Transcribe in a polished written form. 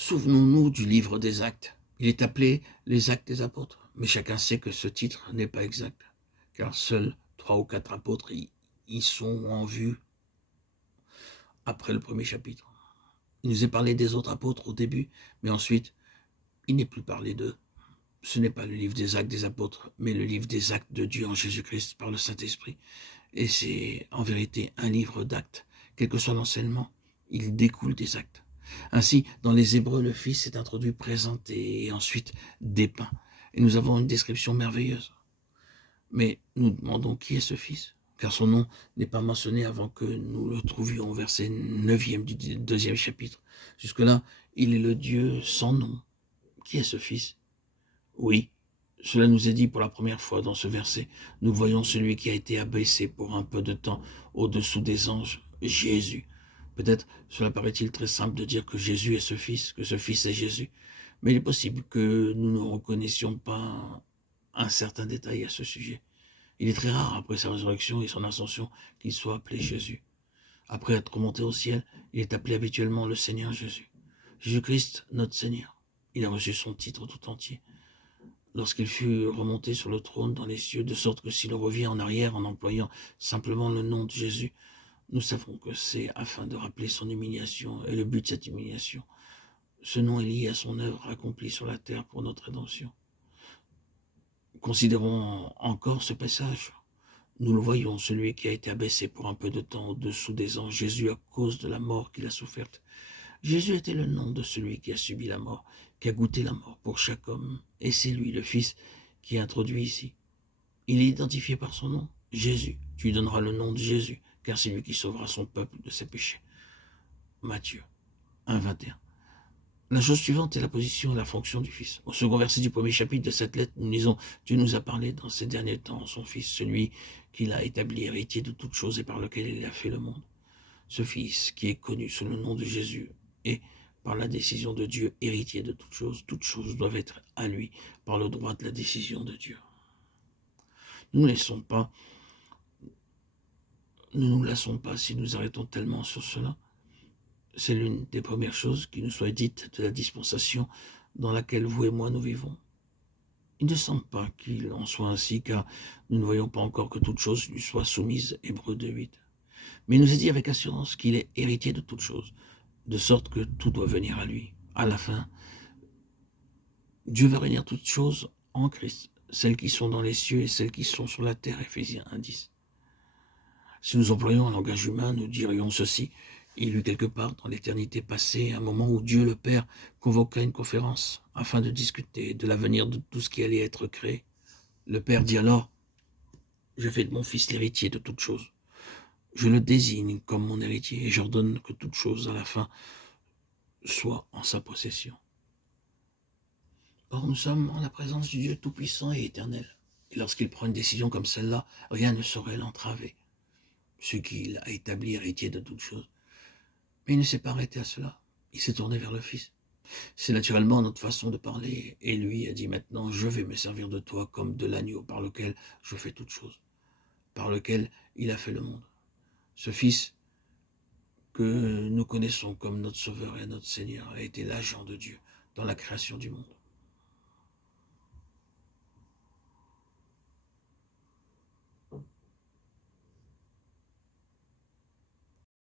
Souvenons-nous du livre des Actes. Il est appelé les Actes des Apôtres. Mais chacun sait que ce titre n'est pas exact, car seuls 3 ou 4 apôtres y sont en vue après le premier chapitre. Il nous est parlé des autres apôtres au début, mais ensuite, il n'est plus parlé d'eux. Ce n'est pas le livre des Actes des Apôtres, mais le livre des Actes de Dieu en Jésus-Christ par le Saint-Esprit. Et c'est en vérité un livre d'actes. Quel que soit l'enseignement, il découle des actes. Ainsi, dans les Hébreux, le Fils est introduit, présenté et ensuite dépeint. Et nous avons une description merveilleuse. Mais nous demandons qui est ce Fils, car son nom n'est pas mentionné avant que nous le trouvions au verset 9e du 2e chapitre. Jusque-là, il est le Dieu sans nom. Qui est ce Fils? Oui, cela nous est dit pour la première fois dans ce verset. Nous voyons celui qui a été abaissé pour un peu de temps au-dessous des anges, Jésus. Peut-être cela paraît-il très simple de dire que Jésus est ce Fils, que ce Fils est Jésus, mais il est possible que nous ne reconnaisions pas un certain détail à ce sujet. Il est très rare, après sa résurrection et son ascension, qu'il soit appelé Jésus. Après être monté au ciel, il est appelé habituellement le Seigneur Jésus. Jésus-Christ, notre Seigneur. Il a reçu son titre tout entier lorsqu'il fut remonté sur le trône dans les cieux, de sorte que s'il revient en arrière en employant simplement le nom de Jésus, nous savons que c'est afin de rappeler son humiliation et le but de cette humiliation. Ce nom est lié à son œuvre accomplie sur la terre pour notre rédemption. Considérons encore ce passage. Nous le voyons, celui qui a été abaissé pour un peu de temps au-dessous des anges, Jésus, à cause de la mort qu'il a soufferte. Jésus était le nom de celui qui a subi la mort, qui a goûté la mort pour chaque homme. Et c'est lui, le Fils, qui est introduit ici. Il est identifié par son nom, Jésus. Tu lui donneras le nom de Jésus, car c'est lui qui sauvera son peuple de ses péchés. Matthieu 1, 21. La chose suivante est la position et la fonction du Fils. Au second verset du premier chapitre de cette lettre, nous lisons « Dieu nous a parlé dans ces derniers temps, son Fils, celui qu'il a établi héritier de toutes choses et par lequel il a fait le monde. » Ce Fils qui est connu sous le nom de Jésus est, par la décision de Dieu, héritier de toutes choses doivent être à lui par le droit de la décision de Dieu. Nous ne nous lassons pas si nous arrêtons tellement sur cela. C'est l'une des premières choses qui nous soit dite de la dispensation dans laquelle vous et moi nous vivons. Il ne semble pas qu'il en soit ainsi, car nous ne voyons pas encore que toute chose lui soit soumise, Hébreux 2.8. Mais il nous est dit avec assurance qu'il est héritier de toutes choses, de sorte que tout doit venir à lui. À la fin, Dieu va réunir toutes choses en Christ, celles qui sont dans les cieux et celles qui sont sur la terre, Éphésiens 1.10. Si nous employons un langage humain, nous dirions ceci. Il y eut quelque part dans l'éternité passée un moment où Dieu le Père convoqua une conférence afin de discuter de l'avenir de tout ce qui allait être créé. Le Père dit alors, « Je fais de mon Fils l'héritier de toutes choses. Je le désigne comme mon héritier et j'ordonne que toute chose à la fin soit en sa possession. » Or, nous sommes en la présence du Dieu tout-puissant et éternel. Et lorsqu'il prend une décision comme celle-là, rien ne saurait l'entraver. Ce qu'il a établi héritier de toutes choses. Mais il ne s'est pas arrêté à cela. Il s'est tourné vers le Fils. C'est naturellement notre façon de parler. Et lui a dit maintenant, je vais me servir de toi comme de l'agneau par lequel je fais toutes choses. Par lequel il a fait le monde. Ce Fils que nous connaissons comme notre Sauveur et notre Seigneur a été l'agent de Dieu dans la création du monde.